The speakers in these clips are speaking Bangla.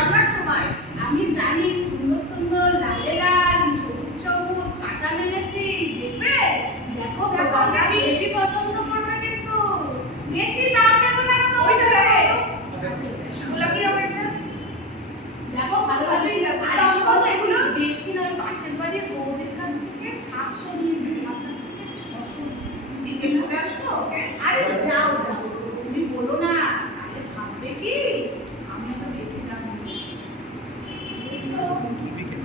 রান্নার সময়। আমি জানি সুন্দর সুন্দর লালে লাল সবুজ সবুজ কাঁটা মেলেছি, দেখবে? দেখো দাদা হেভি পছন্দ করবে কিন্তু বেশি দাম নেব না তোমাকে। গোলাপি রঙেরটা দেখো ভালো ভালোই লাগবে। আর কত এগুলো? বেশি না, পাশের বাড়ির বউদের কাছ থেকে 700 নিয়ে দিই, আপনার থেকে 600 জিজ্ঞেস করে আসবো ওকে। আরে যাও যাও, তুমি বলো না, তাহলে ভাববে কি আমি এত বেশি দাম নিয়েছি।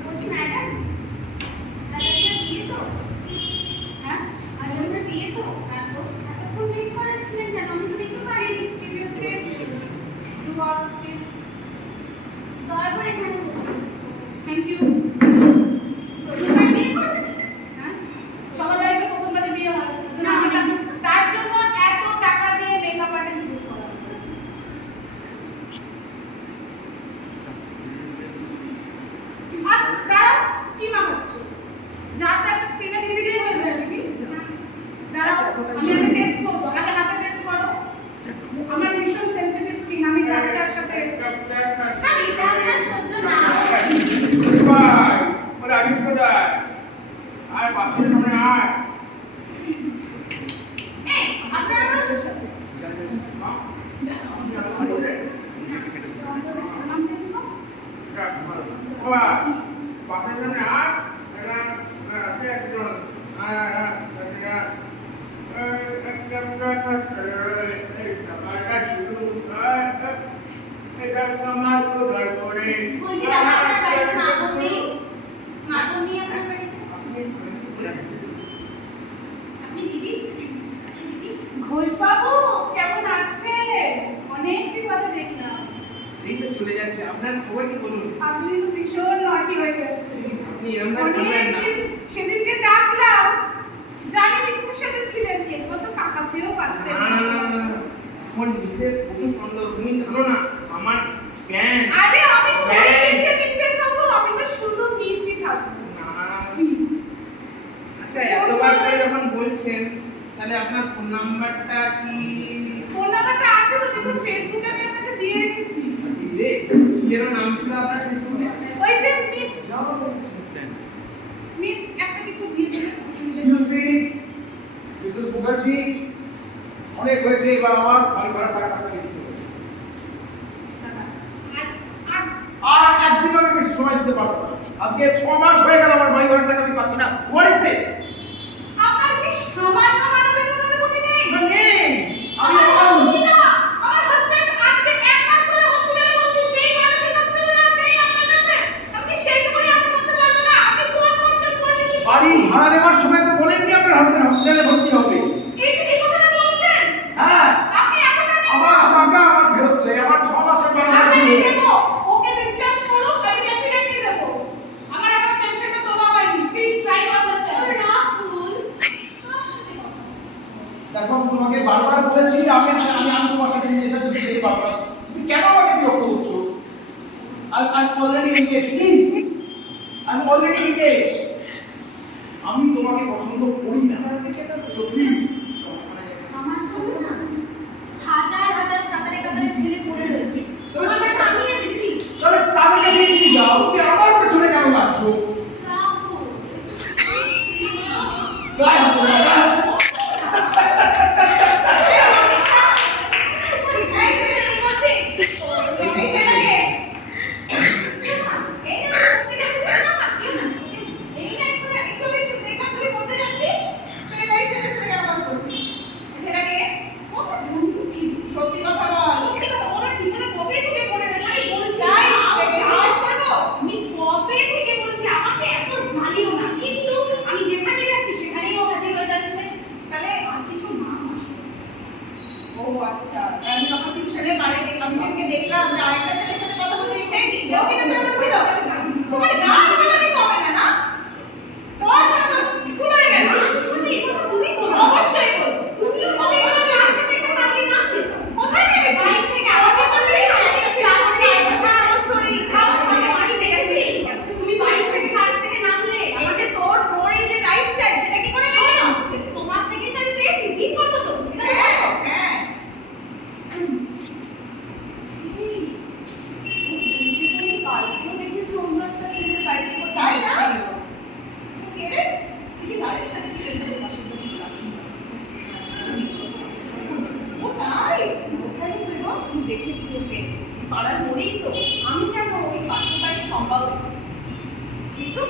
বলছি ম্যাডাম, আজ আপনার বিয়ে তো? হ্যাঁ আজ আপনার বিয়ে তো? এতক্ষণ ওয়েট করাচ্ছিলেন কেন? আমি তো দেখতে পারি। প্লিজ দয়া করে এখানে বসুন। Thank you. প্রথমবার বিয়ে করছেন? হ্যাঁ, সবার লাইফে প্রথমবারে বিয়ে হয় না, তার জন্য এত টাকা দিয়ে মেকআপ আর্টিস্ট বুক করা। আজ দাঁড়াও, কি মাগাচ্ছো? যা তা একটা স্ক্রিনে দিয়ে দিলেই হয়ে যাবে নাকি? দাঁড়াও, আমি আগে টেস্ট করবো, আগে হাতে টেস্ট করো। আমার ভীষণ সেনসিটিভ স্কিন, আমি ডাক্তার সাথে না, এটা আপনার সহ্য না। আর বাচ্চাদের সামনে আয়। এই, আপনার আমার সাথে বাবা, বাচ্চাদের সামনে আয়। আছে একজন। এটা আমার উদ্ধার করে। বলছি দাদা, আপনার বাড়িতে মাখন নেই? মাখন নেই আপনার বাড়িতে? আপনি দিদি? আপনি দিদি? ঘোষ বাবু কেমন আছেন? অনেকদিন বাদে দেখলাম। এই তো চলে যাচ্ছে। আপনার খবর কি বলুন? আপনি তো ভীষণ নটি হয়ে গেছেন। আপনি এরকম করবেন না। সেদিনকে ডাকলাম, জানি মিসেসের সাথে ছিলেন, একবার তো তাকাতেও পারতেন না। আমার বিশেষ প্রচুর সুন্দর, তুমি জানো না আমার প্যান্ট। আরে আমি তো মিসেস হবো, আমি তো শুধু মিসই থাকবো। প্লিজ। আচ্ছা, এতবার করে যখন বলছেন তাহলে আপনার ফোন নাম্বারটা কি? ফোন নাম্বারটা আছে তো, দেখুন ফেসবুকে আমি আপনাকে দিয়ে রেখেছি। যে যেন নাম ছিল আপনার ফেসবুকে? ওই যে মিস একটা কিছু দিয়ে দেবেন। এক্সকিউজ মি মিসেস মুখার্জি, অনেক হয়েছে, এবার আমার বাড়ি ভাড়া টাকাটা আপনাকে দিতে হবে। আর একদিন আমি বেশি সময় দিতে পারবো না। আজকে 6 মাস হয়ে গেল আমার বাড়ি ভাড়ার টাকা আমি পাচ্ছি না। What is this? আপনার কি সামান্য মানবিকতার খুঁটি নেই? নেই। আমি আমার শুনি না, আমার হাজবেন্ড আজকে 1 মাস ধরে হসপিটালে ভর্তি, সেই মানুষের কথা আর নেই আপনার কাছে। আমি কি সেইটুকুনি আশা করতে পারবো না? আপনি ফোন করছেন, ফোন রিসিভ বাড়ি ভাড়া নেওয়ার সময় তো বলেননি আপনার হাজবেন্ড হসপিটালে ভর্তি হবে। এই কথাটা বলছেন? হ্যাঁ, আপনি এতটা নেই। আমার টাকা আমার ফেরত চাই। আমার 6 মাসের বাড়ি ভাড়া আমি দিতে হবে। দেবো, ওকে ডিসচার্জ করুন, আমি ডেফিনেটলি দেবো। আমার এখন টেনশনটা তোলা হয়নি, please try to understand. Rahul, কার সাথে কথা বলছিস? দেখো, আমি তোমাকে বারবার বলেছি আমি তোমার সাথে রিলেশনশিপ করতে পারবো না। তুমি কেন আমাকে বিরক্ত করছো? I'm already engaged, please. I'm already engaged. আমি তোমাকে পছন্দ করি না। So please. আমার জন্য না হাজার হাজার কাতারে কাতারে ছেলে পড়ে রয়েছে, তোমার কাছে আমি এসেছি। তাহলে তাদের কাছে তুমি যাও, তুমি আমার পেছনে কেন লাগছো? রাহুল, গায়ে হাত দেবে না, গায়ে হাত দেবে না।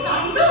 কাণ্ড